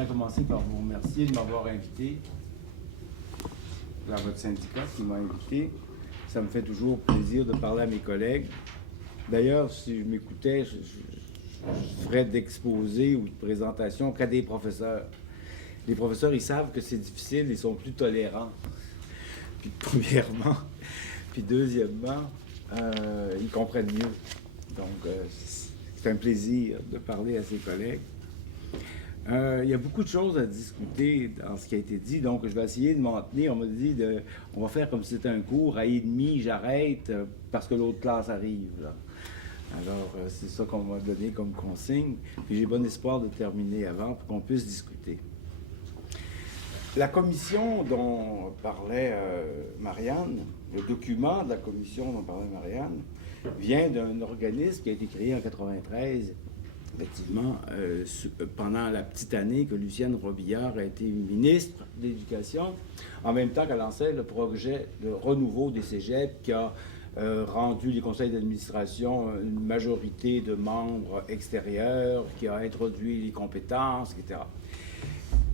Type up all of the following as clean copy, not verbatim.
voudrais commencer par vous remercier de m'avoir invité à votre syndicat qui m'a invité. Ça me fait toujours plaisir de parler à mes collègues. D'ailleurs, si je m'écoutais, je ferais d'exposés ou de présentations qu'à des professeurs. Les professeurs, ils savent que c'est difficile, ils sont plus tolérants. Puis premièrement, puis deuxièmement, ils comprennent mieux. Donc, c'est un plaisir de parler à ses collègues. Il y a beaucoup de choses à discuter dans ce qui a été dit, donc je vais essayer de m'en tenir. On m'a dit, on va faire comme si c'était un cours, à et demi, j'arrête, parce que l'autre classe arrive. Là. Alors, c'est ça qu'on m'a donné comme consigne, puis j'ai bon espoir de terminer avant pour qu'on puisse discuter. La commission dont parlait Marianne, le document de la commission dont parlait Marianne, vient d'un organisme qui a été créé en 1993, effectivement, pendant la petite année que Lucienne Robillard a été ministre de l'Éducation, en même temps qu'elle lançait le projet de renouveau des cégeps qui a rendu les conseils d'administration une majorité de membres extérieurs, qui a introduit les compétences, etc.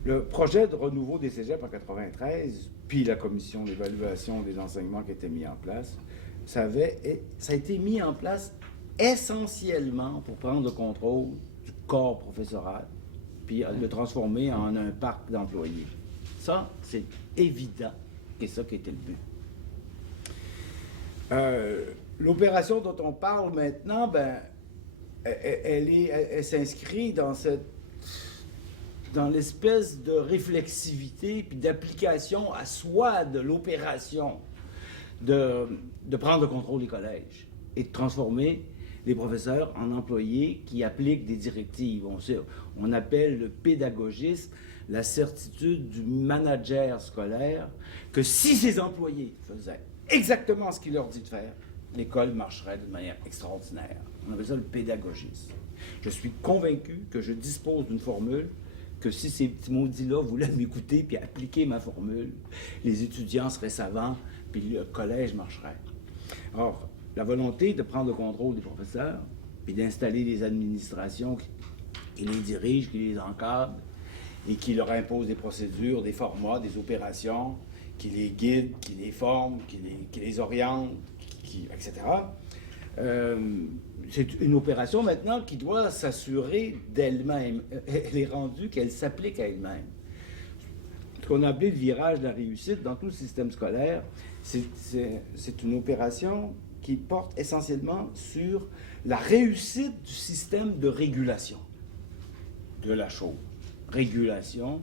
Le projet de renouveau des cégeps en 1993, puis la commission d'évaluation des enseignements qui a été mis en place, ça a été mis en place essentiellement pour prendre le contrôle du corps professoral, puis le transformer en un parc d'employés. Ça, c'est évident, et ça qui était le but. L'opération dont on parle maintenant, elle s'inscrit dans l'espèce de réflexivité puis d'application à soi de l'opération de prendre le contrôle des collèges et de transformer les professeurs en employés qui appliquent des directives. On appelle le pédagogisme la certitude du manager scolaire que si ses employés faisaient exactement ce qu'il leur dit de faire, l'école marcherait d'une manière extraordinaire. On appelle ça le pédagogisme. Je suis convaincu que je dispose d'une formule que si ces petits maudits-là voulaient m'écouter puis appliquer ma formule, les étudiants seraient savants puis le collège marcherait. Or, la volonté de prendre le contrôle des professeurs puis d'installer des administrations qui les dirigent, qui les encadrent et qui leur imposent des procédures, des formats, des opérations, qui les guident, qui les forment, qui les orientent, etc. C'est une opération maintenant qui doit s'assurer d'elle-même. Elle est rendue qu'elle s'applique à elle-même. Ce qu'on a appelé le virage de la réussite dans tout le système scolaire, c'est une opération qui porte essentiellement sur la réussite du système de régulation de la chose. Régulation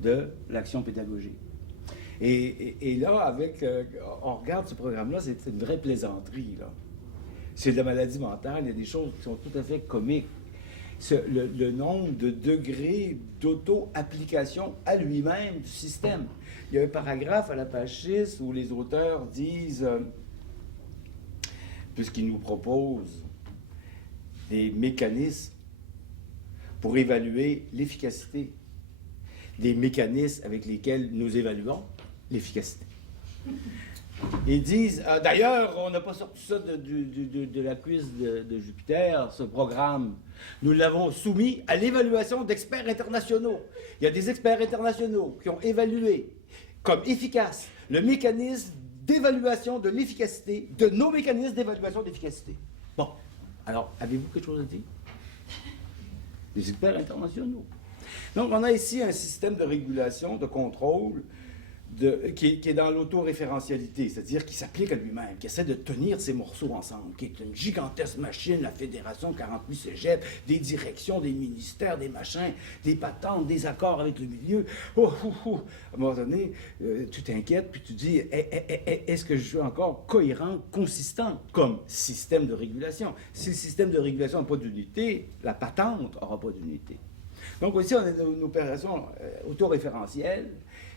de l'action pédagogique. Et là, on regarde ce programme-là, c'est une vraie plaisanterie, là. C'est de la maladie mentale, il y a des choses qui sont tout à fait comiques. Le nombre de degrés d'auto-application à lui-même du système. Il y a un paragraphe à la page 6 où les auteurs disent, puisqu'ils nous proposent des mécanismes pour évaluer l'efficacité, des mécanismes avec lesquels nous évaluons l'efficacité. Ils disent, d'ailleurs, on n'a pas sorti ça de la cuisse de Jupiter, ce programme. Nous l'avons soumis à l'évaluation d'experts internationaux. Il y a des experts internationaux qui ont évalué comme efficace le mécanisme d'évaluation de l'efficacité, de nos mécanismes d'évaluation d'efficacité. Bon, alors, avez-vous quelque chose à dire? Des experts internationaux. Donc, on a ici un système de régulation, de contrôle, qui est dans l'autoréférentialité, c'est-à-dire qui s'applique à lui-même, qui essaie de tenir ses morceaux ensemble, qui est une gigantesque machine, la Fédération 48 cégeps, des directions, des ministères, des machins, des patentes, des accords avec le milieu. À un moment donné, tu t'inquiètes, puis tu dis, est-ce que je suis encore cohérent, consistant comme système de régulation? Si le système de régulation n'a pas d'unité, la patente n'aura pas d'unité. Donc ici, on a une opération autoréférentielle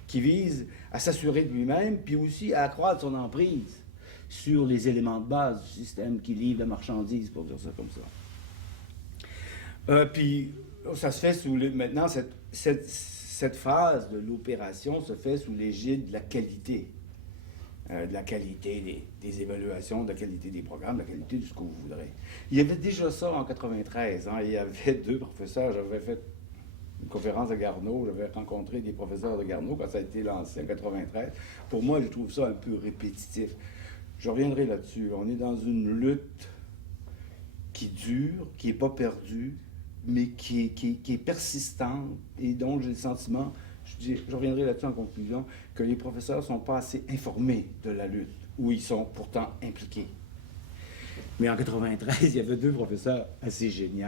qui vise à s'assurer de lui-même, puis aussi à accroître son emprise sur les éléments de base du système qui livre la marchandise, pour dire ça comme ça. Puis, ça se fait maintenant, cette phase de l'opération se fait sous l'égide de la qualité. De la qualité des évaluations, de la qualité des programmes, de la qualité de ce que vous voudrez. Il y avait déjà ça en 93. Il y avait deux professeurs, j'avais fait une conférence à Garneau, j'avais rencontré des professeurs de Garneau quand ça a été lancé en 93. Pour moi, je trouve ça un peu répétitif. Je reviendrai là-dessus. On est dans une lutte qui dure, qui n'est pas perdue, mais qui est persistante et dont j'ai le sentiment, je reviendrai là-dessus en conclusion, que les professeurs ne sont pas assez informés de la lutte, où ils sont pourtant impliqués. Mais en 93, il y avait deux professeurs assez géniaux,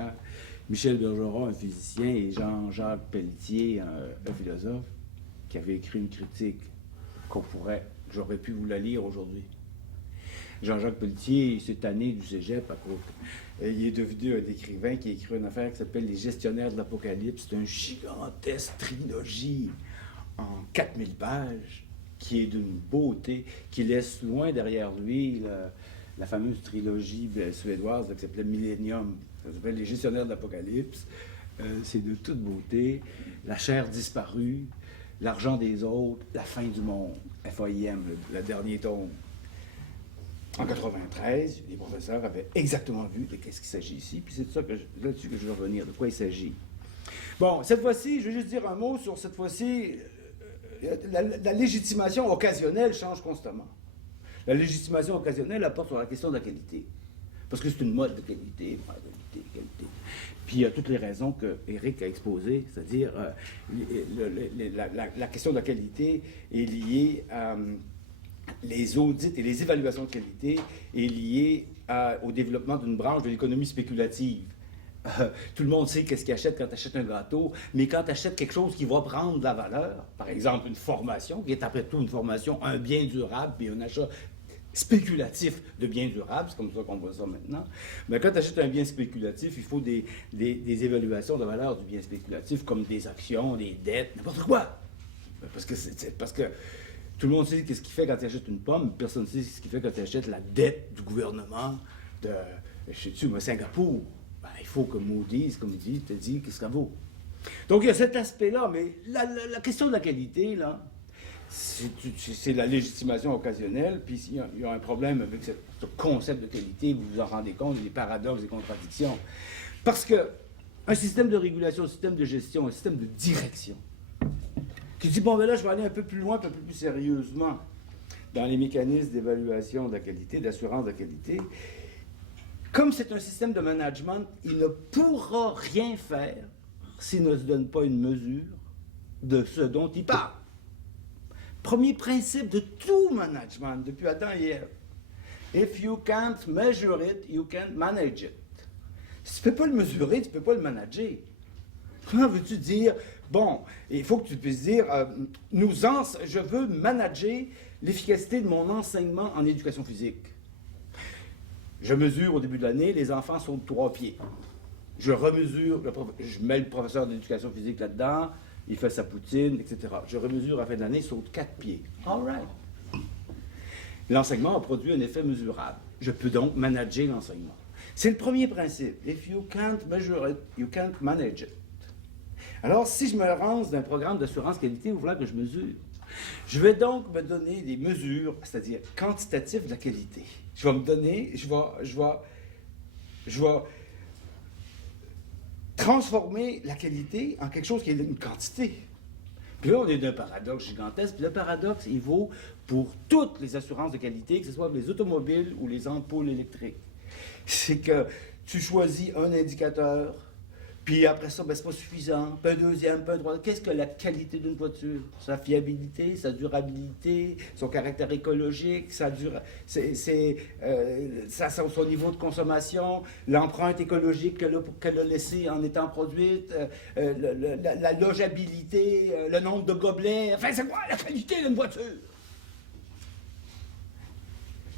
Michel Bergeron, un physicien, et Jean-Jacques Pelletier, un philosophe, qui avait écrit une critique j'aurais pu vous la lire aujourd'hui. Jean-Jacques Pelletier, cette année du cégep, à côté, il est devenu un écrivain qui a écrit une affaire qui s'appelle Les gestionnaires de l'Apocalypse. C'est une gigantesque trilogie en 4000 pages, qui est d'une beauté, qui laisse loin derrière lui la fameuse trilogie suédoise qui s'appelait Millennium. Ça s'appelle Les gestionnaires de l'Apocalypse. C'est de toute beauté. La chair disparue, l'argent des autres, la fin du monde. FAIM, le dernier tome. En 93, les professeurs avaient exactement vu de qu'est-ce qu'il s'agit ici, puis c'est de ça là-dessus que je veux revenir, de quoi il s'agit. Bon, cette fois-ci, je vais juste dire un mot sur cette fois-ci, la légitimation occasionnelle change constamment. La légitimation occasionnelle apporte sur la question de la qualité, parce que c'est une mode de qualité, qualité. Puis il y a toutes les raisons que Éric a exposées, c'est-à-dire la question de la qualité est liée à les audits et les évaluations de qualité est liée au développement d'une branche de l'économie spéculative. Tout le monde sait qu'est-ce qu'il achète quand tu achètes un gâteau, mais quand tu achètes quelque chose qui va prendre de la valeur, par exemple une formation, qui est après tout une formation, un bien durable, puis un achat spéculatif de biens durables, c'est comme ça qu'on voit ça maintenant, mais quand tu achètes un bien spéculatif, il faut des évaluations de valeur du bien spéculatif, comme des actions, des dettes, n'importe quoi. Parce que tout le monde sait ce qu'il fait quand il achète une pomme, personne ne sait ce qu'il fait quand il achète la dette du gouvernement de, je sais-tu, Singapour. Ben, il faut que Moody's, comme il dit, te dise qu'est-ce que ça vaut. Donc il y a cet aspect-là, mais la question de la qualité, là, c'est la légitimation occasionnelle, puis il y a un problème avec ce concept de qualité, vous vous en rendez compte, des paradoxes, des contradictions. Parce que un système de régulation, un système de gestion, un système de direction, qui dit, bon, ben là, je vais aller un peu plus loin, un peu plus sérieusement dans les mécanismes d'évaluation de la qualité, d'assurance de la qualité. Comme c'est un système de management, il ne pourra rien faire s'il ne se donne pas une mesure de ce dont il parle. Premier principe de tout management, depuis Adam et Ève. If you can't measure it, you can't manage it. Si tu ne peux pas le mesurer, tu ne peux pas le manager. Comment veux-tu dire, bon, il faut que tu puisses dire, je veux manager l'efficacité de mon enseignement en éducation physique. Je mesure au début de l'année, les enfants sont de 3 pieds. Je remesure, je mets le professeur d'éducation physique là-dedans, il fait sa poutine, etc. Je remesure à la fin de l'année, il saute 4 pieds. All right. L'enseignement a produit un effet mesurable. Je peux donc manager l'enseignement. C'est le premier principe. If you can't measure it, you can't manage it. Alors, si je me lance d'un programme d'assurance qualité, il va que je mesure. Je vais donc me donner des mesures, c'est-à-dire quantitatives de la qualité. Je vais me donner, je vais transformer la qualité en quelque chose qui est une quantité. Puis là, on est d'un paradoxe gigantesque. Puis le paradoxe, il vaut pour toutes les assurances de qualité, que ce soit les automobiles ou les ampoules électriques. C'est que tu choisis un indicateur, puis après ça, ben, c'est pas suffisant. Puis un deuxième, puis un troisième. Qu'est-ce que la qualité d'une voiture? Sa fiabilité, sa durabilité, son caractère écologique, son niveau de consommation, l'empreinte écologique qu'elle a laissée en étant produite, la logeabilité, le nombre de gobelets. Enfin, c'est quoi la qualité d'une voiture?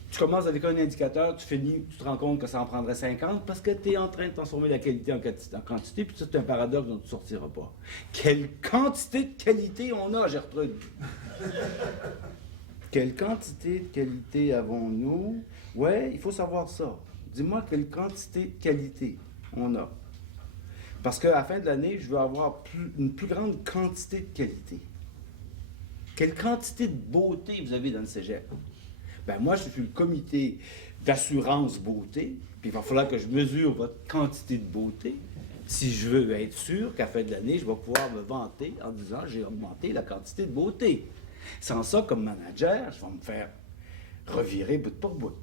Tu commences avec un indicateur, tu finis, tu te rends compte que ça en prendrait 50 parce que tu es en train de transformer la qualité en quantité, puis ça, c'est un paradoxe dont tu ne sortiras pas. Quelle quantité de qualité on a, Gertrude? Quelle quantité de qualité avons-nous? Ouais, il faut savoir ça. Dis-moi quelle quantité de qualité on a. Parce qu'à la fin de l'année, je veux avoir une plus grande quantité de qualité. Quelle quantité de beauté vous avez dans le cégep? Ben moi, je suis le comité d'assurance beauté, puis il va falloir que je mesure votre quantité de beauté. Si je veux être sûr qu'à la fin de l'année, je vais pouvoir me vanter en disant j'ai augmenté la quantité de beauté. Sans ça, comme manager, je vais me faire revirer bout pour bout.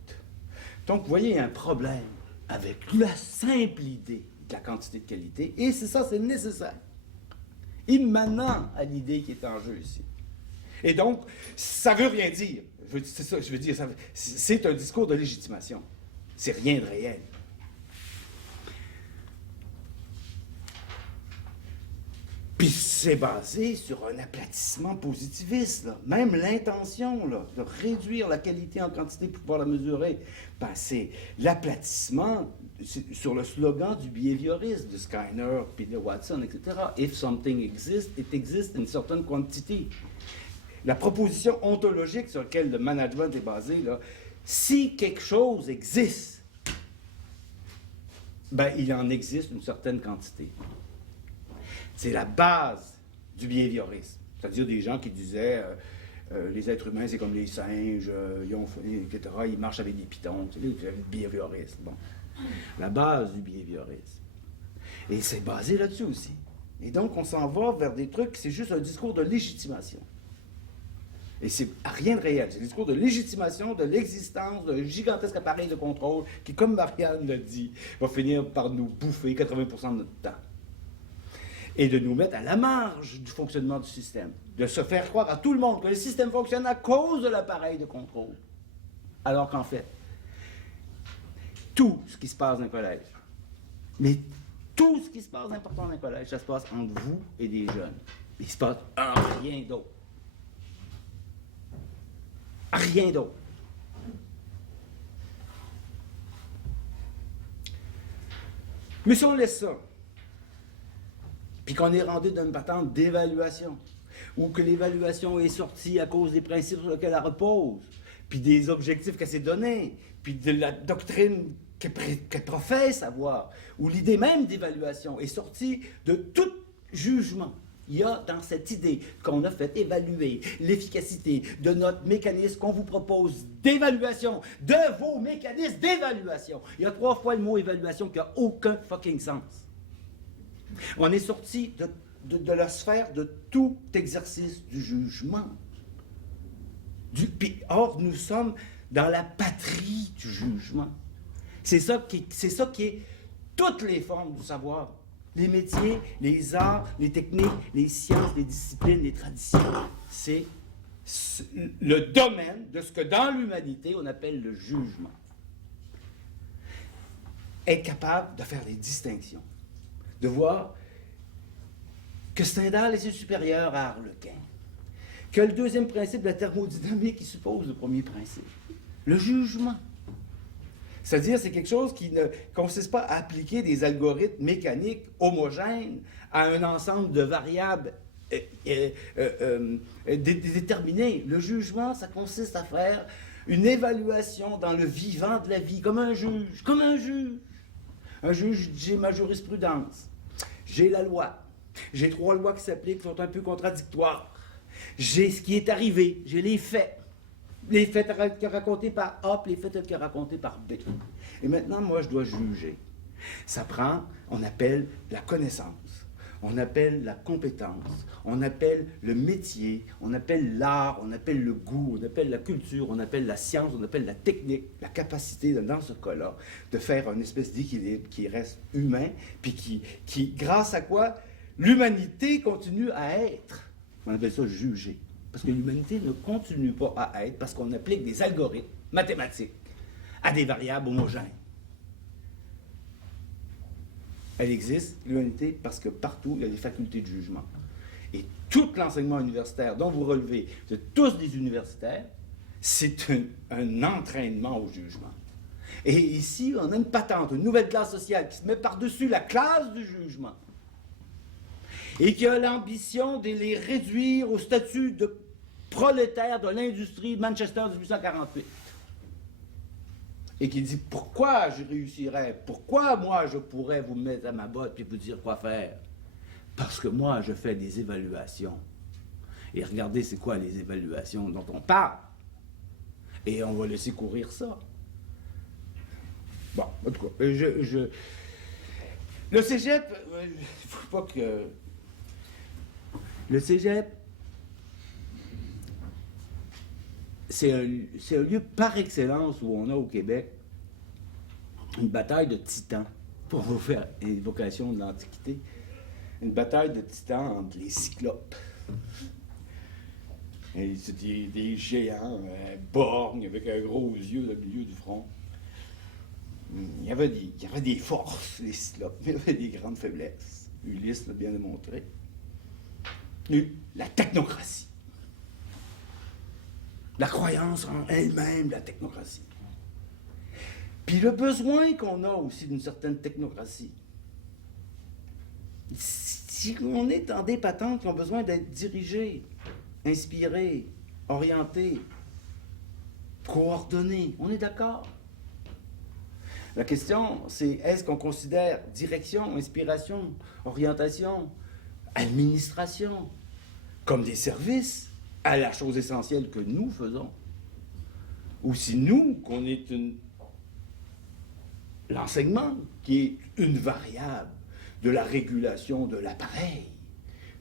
Donc, vous voyez, il y a un problème avec la simple idée de la quantité de qualité, et c'est ça, c'est nécessaire. Immanent à l'idée qui est en jeu ici. Et donc, ça veut rien dire. C'est ça, je veux dire, c'est un discours de légitimation. C'est rien de réel. Puis c'est basé sur un aplatissement positiviste. Là. Même l'intention là, de réduire la qualité en quantité pour pouvoir la mesurer, ben, c'est l'aplatissement sur le slogan du behaviorisme de Skinner, puis de Watson, etc. If something exists, it exists in certain quantity. La proposition ontologique sur laquelle le management est basé, là, si quelque chose existe, ben, il en existe une certaine quantité. C'est la base du behaviorisme. C'est-à-dire des gens qui disaient les êtres humains, c'est comme les singes, etc., ils marchent avec des pitons, c'est le behaviorisme. Bon. La base du behaviorisme. Et c'est basé là-dessus aussi. Et donc, on s'en va vers des trucs, c'est juste un discours de légitimation. Et c'est rien de réel. C'est un discours de légitimation de l'existence d'un gigantesque appareil de contrôle qui, comme Marianne l'a dit, va finir par nous bouffer 80% de notre temps. Et de nous mettre à la marge du fonctionnement du système. De se faire croire à tout le monde que le système fonctionne à cause de l'appareil de contrôle. Alors qu'en fait, tout ce qui se passe dans un collège, mais tout ce qui se passe d'important dans un collège, ça se passe entre vous et des jeunes. Il se passe rien d'autre. Rien d'autre. Mais si on laisse ça, puis qu'on est rendu dans une patente d'évaluation, ou que l'évaluation est sortie à cause des principes sur lesquels elle repose, puis des objectifs qu'elle s'est donnés, puis de la doctrine qu'elle professe avoir, ou l'idée même d'évaluation est sortie de tout jugement. Il y a dans cette idée qu'on a fait évaluer l'efficacité de notre mécanisme qu'on vous propose d'évaluation, de vos mécanismes d'évaluation. Il y a 3 fois le mot évaluation qui n'a aucun fucking sens. On est sorti de la sphère de tout exercice du jugement. Or, nous sommes dans la patrie du jugement. C'est ça qui est toutes les formes du savoir. Les métiers, les arts, les techniques, les sciences, les disciplines, les traditions. C'est le domaine de ce que dans l'humanité on appelle le jugement. Être capable de faire des distinctions. De voir que Stendhal est supérieur à Harlequin, que le deuxième principe de la thermodynamique qui suppose le premier principe, le jugement. C'est-à-dire, c'est quelque chose qui ne consiste pas à appliquer des algorithmes mécaniques homogènes à un ensemble de variables déterminées. Le jugement, ça consiste à faire une évaluation dans le vivant de la vie, comme un juge, comme un juge. Un juge, j'ai ma jurisprudence, j'ai la loi, j'ai 3 lois qui s'appliquent, qui sont un peu contradictoires, j'ai ce qui est arrivé, j'ai les faits racontés par A, puis les faits racontés par B. Et maintenant, moi, je dois juger. Ça prend, on appelle la connaissance, on appelle la compétence, on appelle le métier, on appelle l'art, on appelle le goût, on appelle la culture, on appelle la science, on appelle la technique, la capacité, dans ce cas-là, de faire une espèce d'équilibre qui reste humain, puis qui, grâce à quoi l'humanité continue à être. On appelle ça juger. Parce que l'humanité ne continue pas à être parce qu'on applique des algorithmes mathématiques à des variables homogènes. Elle existe, l'humanité, parce que partout, il y a des facultés de jugement. Et tout l'enseignement universitaire dont vous relevez, vous êtes tous des universitaires, c'est un entraînement au jugement. Et ici, on a une patente, une nouvelle classe sociale qui se met par-dessus la classe du jugement et qui a l'ambition de les réduire au statut de prolétaires de l'industrie de Manchester 1848. Et qui dit, pourquoi je réussirais? Pourquoi moi je pourrais vous mettre à ma botte et vous dire quoi faire? Parce que moi je fais des évaluations. Et regardez c'est quoi les évaluations dont on parle. Et on va laisser courir ça. Bon, en tout cas, Le cégep, faut pas que... Le cégep, c'est un lieu par excellence où on a au Québec une bataille de titans, pour vous faire évocation de l'Antiquité, une bataille de titans entre les cyclopes. Et c'est des géants, borgnes, avec un gros yeux au milieu du front. Il y avait des forces, les cyclopes, mais il y avait des grandes faiblesses. Ulysse l'a bien démontré. Et la technocratie. La croyance en elle-même, la technocratie. Puis le besoin qu'on a aussi d'une certaine technocratie. Si on est dans des patentes qui ont besoin d'être dirigées, inspirées, orientées, coordonnées, on est d'accord. La question, c'est est-ce qu'on considère direction, inspiration, orientation, administration comme des services à la chose essentielle que nous faisons? Ou si nous, qu'on est l'enseignement qui est une variable de la régulation de l'appareil.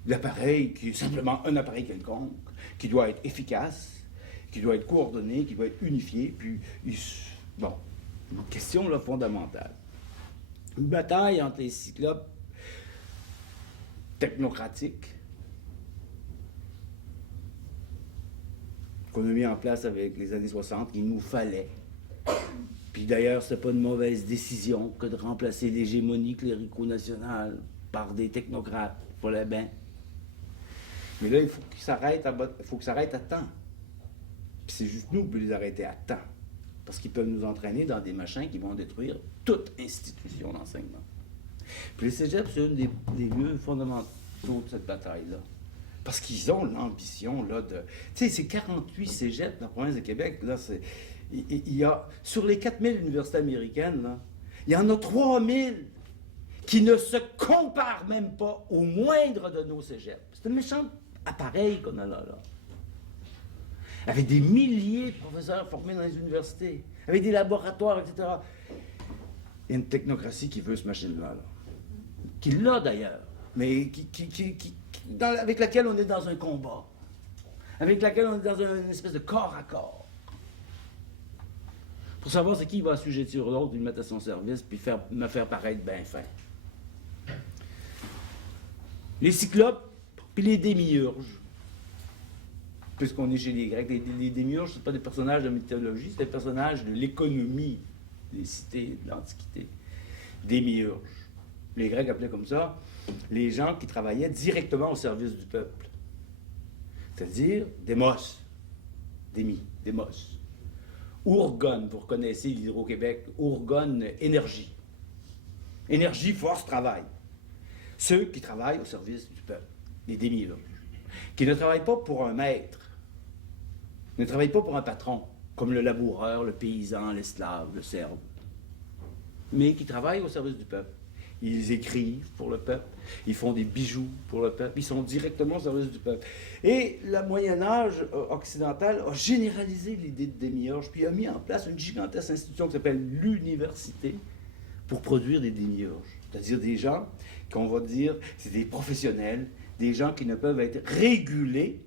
L'appareil qui est simplement un appareil quelconque, qui doit être efficace, qui doit être coordonné, qui doit être unifié, puis, bon, une question là, fondamentale. Une bataille entre les cyclopes technocratiques qu'on a mis en place avec les années 60, qu'il nous fallait. Puis d'ailleurs, c'était pas une mauvaise décision que de remplacer l'hégémonie clérico-nationale par des technocrates. Fallait bien. Mais là, il faut qu'ils s'arrêtent à temps. Puis c'est juste nous qui pouvons les arrêter à temps. Parce qu'ils peuvent nous entraîner dans des machins qui vont détruire toute institution d'enseignement. Puis les cégeps, c'est un des lieux fondamentaux de cette bataille-là. Parce qu'ils ont l'ambition, là, de... Tu sais, c'est 48 cégeps dans la province de Québec, là, c'est... Il y a, sur les 4000 universités américaines, là, il y en a 3000 qui ne se comparent même pas au moindre de nos cégeps. C'est un méchant appareil qu'on a là. Avec des milliers de professeurs formés dans les universités, avec des laboratoires, etc. Il y a une technocratie qui veut ce machine-là, qui l'a d'ailleurs, mais avec laquelle on est dans un combat, avec laquelle on est dans une espèce de corps à corps. Pour savoir c'est qui va assujettir l'autre, le mettre à son service, puis me faire paraître bien fin. Les cyclopes, puis les démiurges. Puisqu'on est chez les Grecs, les démiurges, ce ne sont pas des personnages de mythologie, c'est des personnages de l'économie des cités de l'Antiquité. Démiurges. Les Grecs appelaient comme ça les gens qui travaillaient directement au service du peuple. C'est-à-dire démos. Démos. Ourgone, vous reconnaissez l'Hydro-Québec, Ourgone, énergie. Énergie, force, travail. Ceux qui travaillent au service du peuple, les démiurges, qui ne travaillent pas pour un maître, ne travaillent pas pour un patron, comme le laboureur, le paysan, l'esclave, le serbe, mais qui travaillent au service du peuple. Ils écrivent pour le peuple, ils font des bijoux pour le peuple, ils sont directement au service du peuple. Et le Moyen-Âge occidental a généralisé l'idée de démiurge, puis a mis en place une gigantesque institution qui s'appelle l'université pour produire des démiurges. C'est-à-dire des gens qu'on va dire, c'est des professionnels, des gens qui ne peuvent être régulés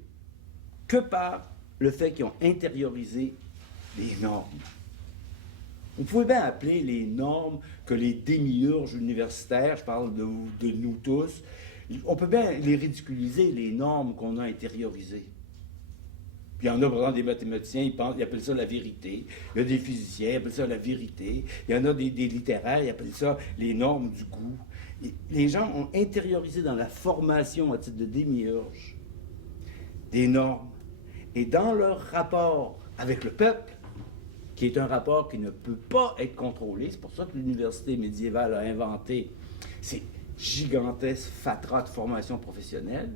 que par le fait qu'ils ont intériorisé les normes. On pouvait bien appeler les normes que les démiurges universitaires, je parle de nous tous, on peut bien les ridiculiser, les normes qu'on a intériorisées. Puis il y en a, par exemple, des mathématiciens, ils appellent ça la vérité. Il y a des physiciens, ils appellent ça la vérité. Il y en a des littéraires, ils appellent ça les normes du goût. Et les gens ont intériorisé dans la formation à titre de démiurge des normes. Et dans leur rapport avec le peuple, qui est un rapport qui ne peut pas être contrôlé. C'est pour ça que l'université médiévale a inventé ces gigantesques fatras de formation professionnelle,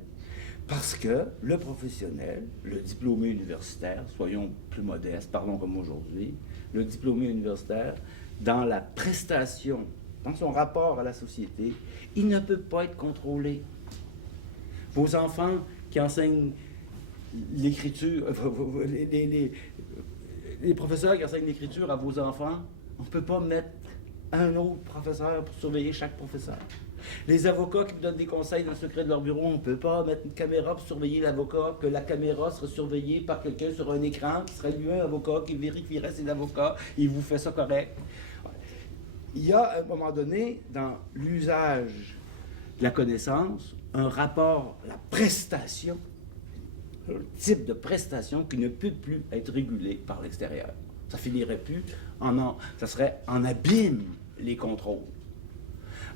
parce que le professionnel, le diplômé universitaire, soyons plus modestes, parlons comme aujourd'hui, le diplômé universitaire, dans la prestation, dans son rapport à la société, il ne peut pas être contrôlé. Vos enfants qui enseignent l'écriture, les professeurs qui enseignent l'écriture à vos enfants, on ne peut pas mettre un autre professeur pour surveiller chaque professeur. Les avocats qui me donnent des conseils dans le secret de leur bureau, on ne peut pas mettre une caméra pour surveiller l'avocat, que la caméra serait surveillée par quelqu'un sur un écran qui serait lui un avocat, qui vérifierait ses avocats, et il vous fait ça correct. Il y a, à un moment donné, dans l'usage de la connaissance, un rapport, la prestation, le type de prestation qui ne peut plus être régulé par l'extérieur. Ça finirait plus ça serait en abîme les contrôles.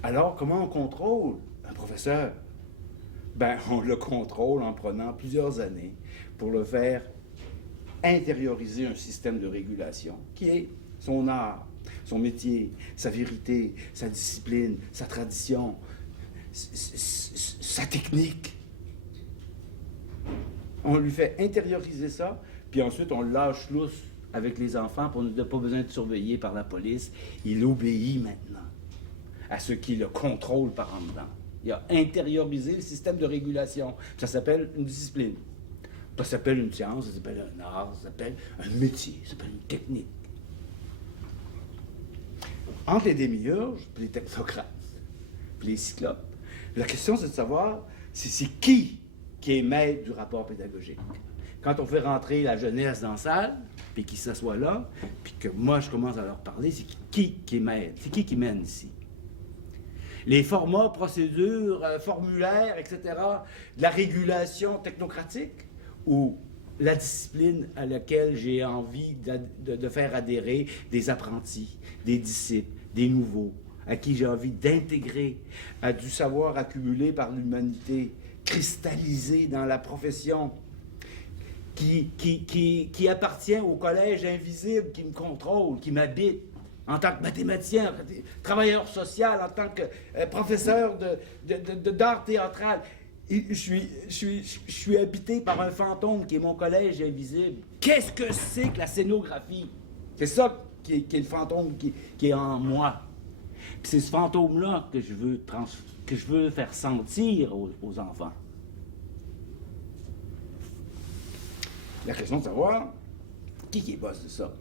Alors, comment on contrôle un professeur? Ben, on le contrôle en prenant plusieurs années pour le faire intérioriser un système de régulation qui est son art, son métier, sa vérité, sa discipline, sa tradition, sa technique. On lui fait intérioriser ça, puis ensuite on le lâche lousse avec les enfants pour ne pas besoin de surveiller par la police. Il obéit maintenant à ce qui le contrôle par en dedans. Il a intériorisé le système de régulation. Ça s'appelle une discipline. Ça s'appelle une science, ça s'appelle un art, ça s'appelle un métier, ça s'appelle une technique. Entre les démiurges, puis les technocrates, puis les cyclopes, la question c'est de savoir c'est qui est maître du rapport pédagogique. Quand on fait rentrer la jeunesse dans la salle, puis qu'ils s'assoient là, puis que moi je commence à leur parler, c'est qui est maître, c'est qui mène ici. Les formats, procédures, formulaires, etc., de la régulation technocratique ou la discipline à laquelle j'ai envie de faire adhérer des apprentis, des disciples, des nouveaux, à qui j'ai envie d'intégrer à du savoir accumulé par l'humanité, cristallisé dans la profession, qui appartient au collège invisible qui me contrôle, qui m'habite, en tant que mathématicien, travailleur social, en tant que professeur d'art théâtral. Je suis habité par un fantôme qui est mon collège invisible. Qu'est-ce que c'est que la scénographie? C'est ça qui est le fantôme qui est en moi. Puis c'est ce fantôme-là que je veux faire sentir aux enfants. La question de savoir qui est boss de ça.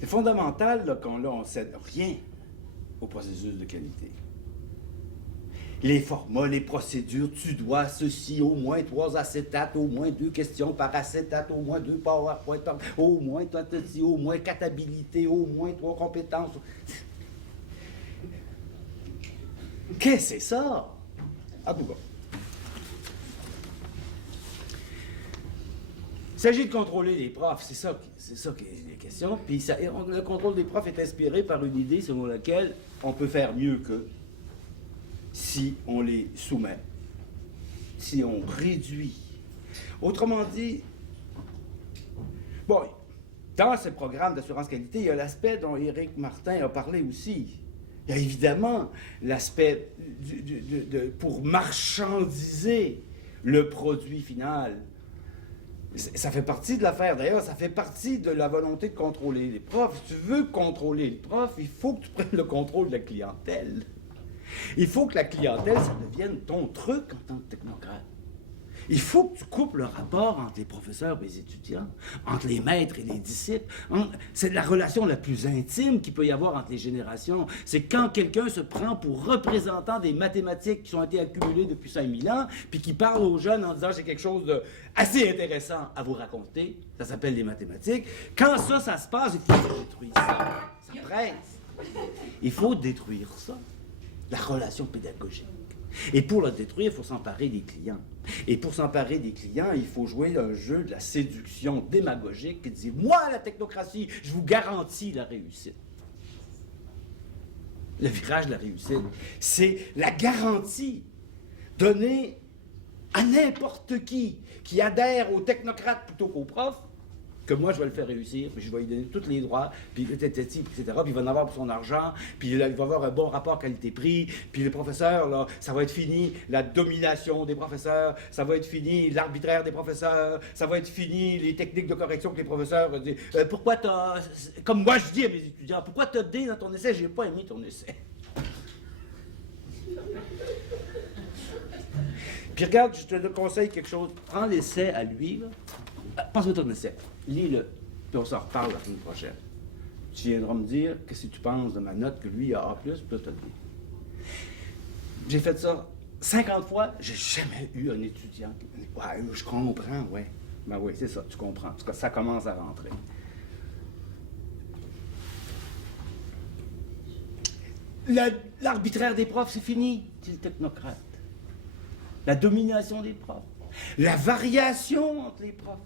C'est fondamental là, qu'on ne cède rien au processus de qualité. Les formats, les procédures, tu dois ceci, au moins 3 acétates, au moins 2 questions par acétate, au moins 2 PowerPoint, au moins au moins 4 habilités, au moins 3 compétences. Qu'est-ce que c'est ça? Ah, bon. Il s'agit de contrôler les profs, c'est ça qui est la question. Puis le contrôle des profs est inspiré par une idée selon laquelle on peut faire mieux qu'eux si on les soumet, si on réduit. Autrement dit, bon, dans ce programme d'assurance qualité, il y a l'aspect dont Éric Martin a parlé aussi. Il y a évidemment l'aspect pour marchandiser le produit final. Ça fait partie de l'affaire. D'ailleurs, ça fait partie de la volonté de contrôler les profs. Si tu veux contrôler le prof, il faut que tu prennes le contrôle de la clientèle. Il faut que la clientèle, ça devienne ton truc en tant que technocrate. Il faut que tu coupes le rapport entre les professeurs et les étudiants, entre les maîtres et les disciples. C'est la relation la plus intime qu'il peut y avoir entre les générations. C'est quand quelqu'un se prend pour représentant des mathématiques qui ont été accumulées depuis 5000 ans, puis qui parle aux jeunes en disant « j'ai quelque chose d'assez intéressant à vous raconter », ça s'appelle les mathématiques. Quand ça se passe, il faut détruire ça. Ça presse. Il faut détruire ça, la relation pédagogique. Et pour le détruire, il faut s'emparer des clients. Et pour s'emparer des clients, il faut jouer un jeu de la séduction démagogique qui dit « Moi, la technocratie, je vous garantis la réussite. » Le virage de la réussite, c'est la garantie donnée à n'importe qui adhère aux technocrates plutôt qu'aux profs, que moi, je vais le faire réussir, puis je vais lui donner tous les droits, puis etc., puis il va en avoir pour son argent, puis là, il va avoir un bon rapport qualité-prix, puis les professeurs, là, ça va être fini, la domination des professeurs, ça va être fini, l'arbitraire des professeurs, ça va être fini, les techniques de correction que les professeurs disent. Pourquoi t'as... Comme moi, je dis à mes étudiants, pourquoi t'as D dans ton essai? J'ai pas aimé ton essai. Puis regarde, je te conseille quelque chose, prends l'essai à lui, là. Passe-moi ton essai, lis-le, puis on s'en reparle la semaine prochaine. tu viendras me dire qu'est-ce que tu penses de ma note que lui a A+, puis là, t'as dit. J'ai fait ça 50 fois, j'ai jamais eu un étudiant qui me dit « Ouais, je comprends, ouais. » Ben oui, c'est ça, tu comprends. En tout cas, ça commence à rentrer. L'arbitraire des profs, c'est fini, c'est le technocrate. La domination des profs. La variation entre les profs.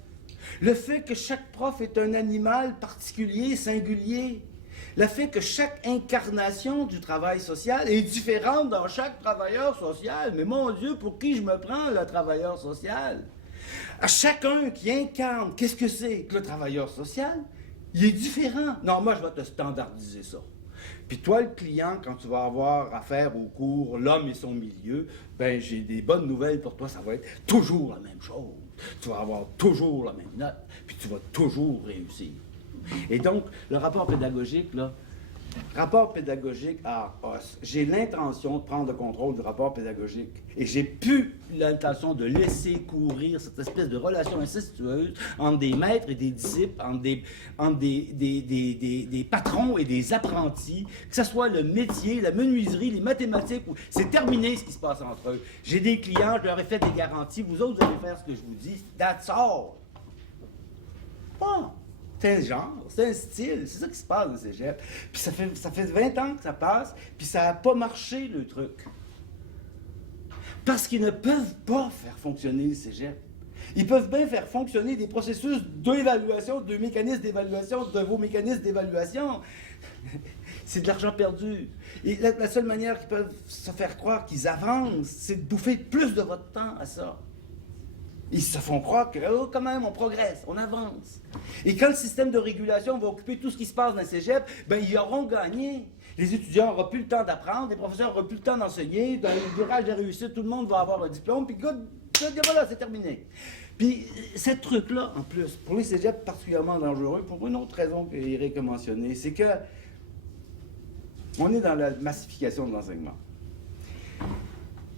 Le fait que chaque prof est un animal particulier, singulier. Le fait que chaque incarnation du travail social est différente dans chaque travailleur social. Mais mon Dieu, pour qui je me prends, le travailleur social? À chacun qui incarne, qu'est-ce que c'est que le travailleur social? Il est différent. Non, moi, je vais te standardiser ça. Puis toi, le client, quand tu vas avoir affaire au cours L'homme et son milieu, ben j'ai des bonnes nouvelles pour toi, ça va être toujours la même chose. Tu vas avoir toujours la même note, puis tu vas toujours réussir. Et donc, le rapport pédagogique, là, j'ai l'intention de prendre le contrôle du rapport pédagogique. Et j'ai plus l'intention de laisser courir cette espèce de relation incestueuse entre des maîtres et des disciples, entre des patrons et des apprentis, que ce soit le métier, la menuiserie, les mathématiques. C'est terminé ce qui se passe entre eux. J'ai des clients, je leur ai fait des garanties. Vous autres, vous allez faire ce que je vous dis. That's all. Bon. C'est un genre, c'est un style, c'est ça qui se passe au cégep. Puis ça fait 20 ans que ça passe, puis ça n'a pas marché, le truc. Parce qu'ils ne peuvent pas faire fonctionner le cégep. Ils peuvent bien faire fonctionner des processus d'évaluation, de mécanismes d'évaluation, de vos mécanismes d'évaluation. C'est de l'argent perdu. Et la seule manière qu'ils peuvent se faire croire qu'ils avancent, c'est de bouffer plus de votre temps à ça. Ils se font croire que, oh, quand même, on progresse, on avance. Et quand le système de régulation va occuper tout ce qui se passe dans le cégep, ben ils auront gagné. Les étudiants n'auront plus le temps d'apprendre, les professeurs n'auront plus le temps d'enseigner, dans le virage de réussite, tout le monde va avoir un diplôme, puis voilà, c'est terminé. Puis, ce truc-là, en plus, pour les cégeps particulièrement dangereux, pour une autre raison qu'Éric a mentionnée, c'est que on est dans la massification de l'enseignement.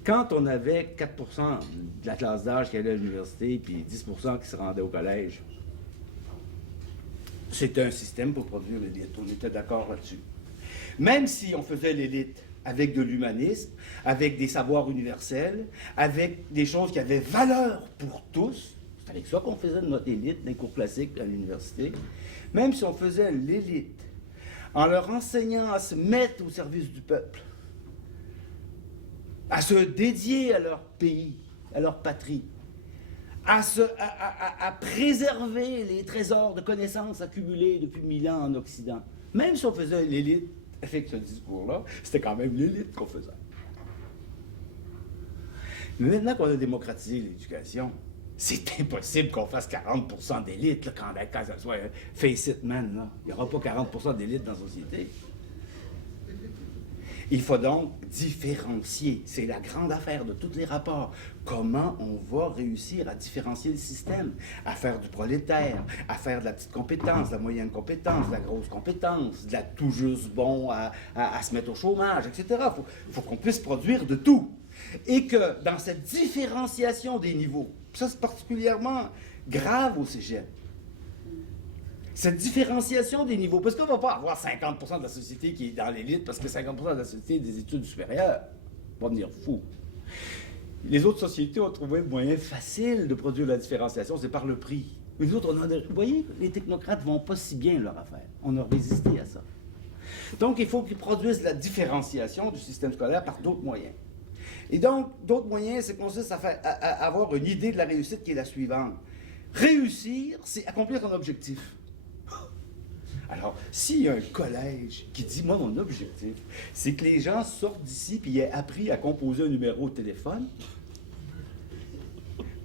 Quand on avait 4% de la classe d'âge qui allait à l'université, puis 10% qui se rendaient au collège, c'était un système pour produire l'élite. On était d'accord là-dessus. Même si on faisait l'élite avec de l'humanisme, avec des savoirs universels, avec des choses qui avaient valeur pour tous, c'est avec ça qu'on faisait notre élite, des cours classiques à l'université, même si on faisait l'élite, en leur enseignant à se mettre au service du peuple, à se dédier à leur pays, à leur patrie, à préserver les trésors de connaissances accumulés depuis 1000 ans en Occident. Même si on faisait l'élite avec ce discours-là, c'était quand même l'élite qu'on faisait. Mais maintenant qu'on a démocratisé l'éducation, c'est impossible qu'on fasse 40% d'élite là, quand ça soit face it man. Là. Il n'y aura pas 40% d'élite dans la société. Il faut donc différencier. C'est la grande affaire de tous les rapports. Comment on va réussir à différencier le système, à faire du prolétaire, à faire de la petite compétence, de la moyenne compétence, de la grosse compétence, de la tout juste bon à se mettre au chômage, etc. Il faut qu'on puisse produire de tout. Et que dans cette différenciation des niveaux, ça c'est particulièrement grave au cégep, cette différenciation des niveaux, parce qu'on ne va pas avoir 50% de la société qui est dans l'élite, parce que 50% de la société est des études supérieures. On va venir fou. Les autres sociétés ont trouvé le moyen facile de produire la différenciation, c'est par le prix. Les autres, vous voyez, les technocrates ne vont pas si bien leur affaire. On a résisté à ça. Donc, il faut qu'ils produisent la différenciation du système scolaire par d'autres moyens. Et donc, d'autres moyens, c'est consiste à avoir une idée de la réussite qui est la suivante. Réussir, c'est accomplir un objectif. Alors, s'il y a un collège qui dit, moi, mon objectif, c'est que les gens sortent d'ici et aient appris à composer un numéro de téléphone,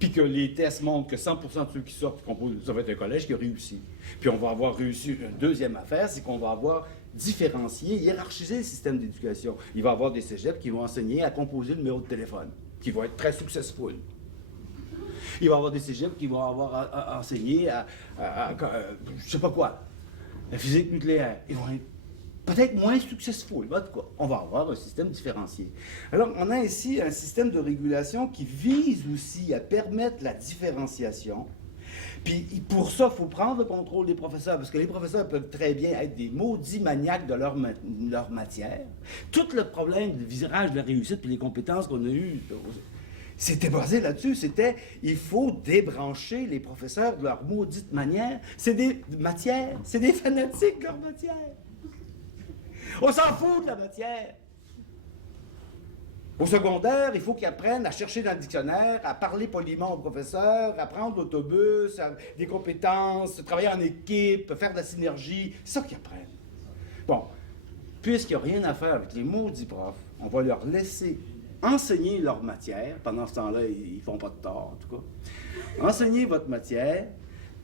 puis que les tests montrent que 100% de ceux qui sortent composent, ça va être un collège qui a réussi. Puis on va avoir réussi une deuxième affaire, c'est qu'on va avoir différencié, hiérarchisé le système d'éducation. Il va y avoir des cégeps qui vont enseigner à composer le numéro de téléphone, qui vont être très successful. Il va y avoir des cégeps qui vont avoir enseigné je sais pas quoi, la physique nucléaire. Ils vont être peut-être moins successful. En tout cas, on va avoir un système différencié. Alors, on a ici un système de régulation qui vise aussi à permettre la différenciation, Puis pour ça, il faut prendre le contrôle des professeurs, parce que les professeurs peuvent très bien être des maudits maniaques de leur matière. Tout le problème du virage de la réussite puis les compétences qu'on a eues, c'était basé là-dessus. C'était, il faut débrancher les professeurs de leur maudite manière. C'est des matières, c'est des fanatiques de leur matière. On s'en fout de la matière. Au secondaire, il faut qu'ils apprennent à chercher dans le dictionnaire, à parler poliment au professeur, à prendre l'autobus, des compétences, travailler en équipe, faire de la synergie. C'est ça qu'ils apprennent. Bon, puisqu'il n'y a rien à faire avec les maudits profs, on va leur laisser enseigner leur matière. Pendant ce temps-là, ils ne font pas de tort, en tout cas. Enseignez votre matière,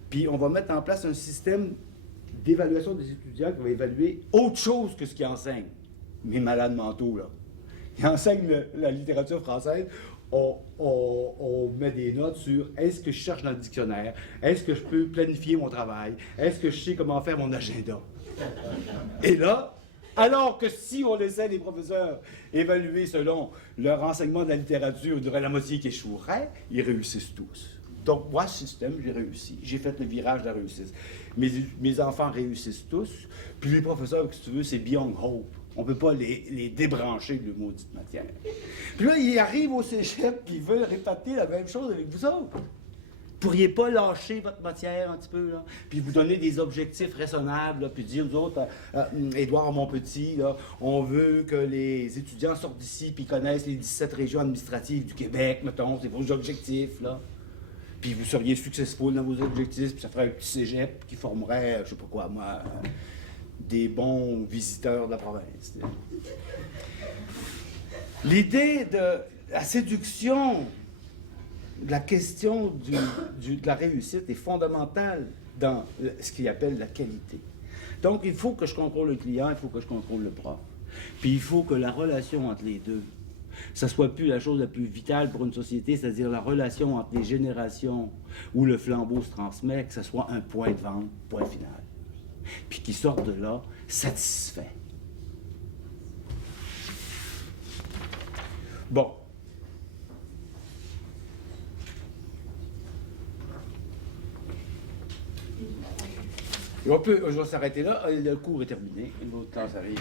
puis on va mettre en place un système d'évaluation des étudiants qui va évaluer autre chose que ce qu'ils enseignent. Mes malades mentaux, là. Ils enseignent la littérature française, on met des notes sur est-ce que je cherche dans le dictionnaire, est-ce que je peux planifier mon travail, est-ce que je sais comment faire mon agenda. Et là, alors que si on laissait les professeurs évaluer selon leur enseignement de la littérature, il y aurait la moitié qui échouerait, ils réussissent tous. Donc, moi, ce système, j'ai réussi. J'ai fait le virage de la réussite. Mes enfants réussissent tous, puis les professeurs, si tu veux, c'est beyond hope. On ne peut pas les débrancher de maudite matière. Puis là, ils arrivent au cégep, puis ils veulent répéter la même chose avec vous autres. Vous pourriez pas lâcher votre matière un petit peu, là, puis vous donner des objectifs raisonnables, là, puis dire, nous autres, Édouard, mon petit, là, on veut que les étudiants sortent d'ici, puis connaissent les 17 régions administratives du Québec, mettons, c'est vos objectifs, là. Puis vous seriez successful dans vos objectifs, puis ça ferait un petit cégep qui formerait, je sais pas quoi, moi, des bons visiteurs de la province. L'idée de la séduction, de la question de la réussite est fondamentale dans ce qu'il appelle la qualité. Donc, il faut que je contrôle le client, il faut que je contrôle le prof. Puis il faut que la relation entre les deux, ça soit plus la chose la plus vitale pour une société, c'est-à-dire la relation entre les générations où le flambeau se transmet, que ce soit un point de vente, point final. Puis qui sortent de là satisfaits. Bon. Je vais s'arrêter là. Le cours est terminé. Une autre classe arrive.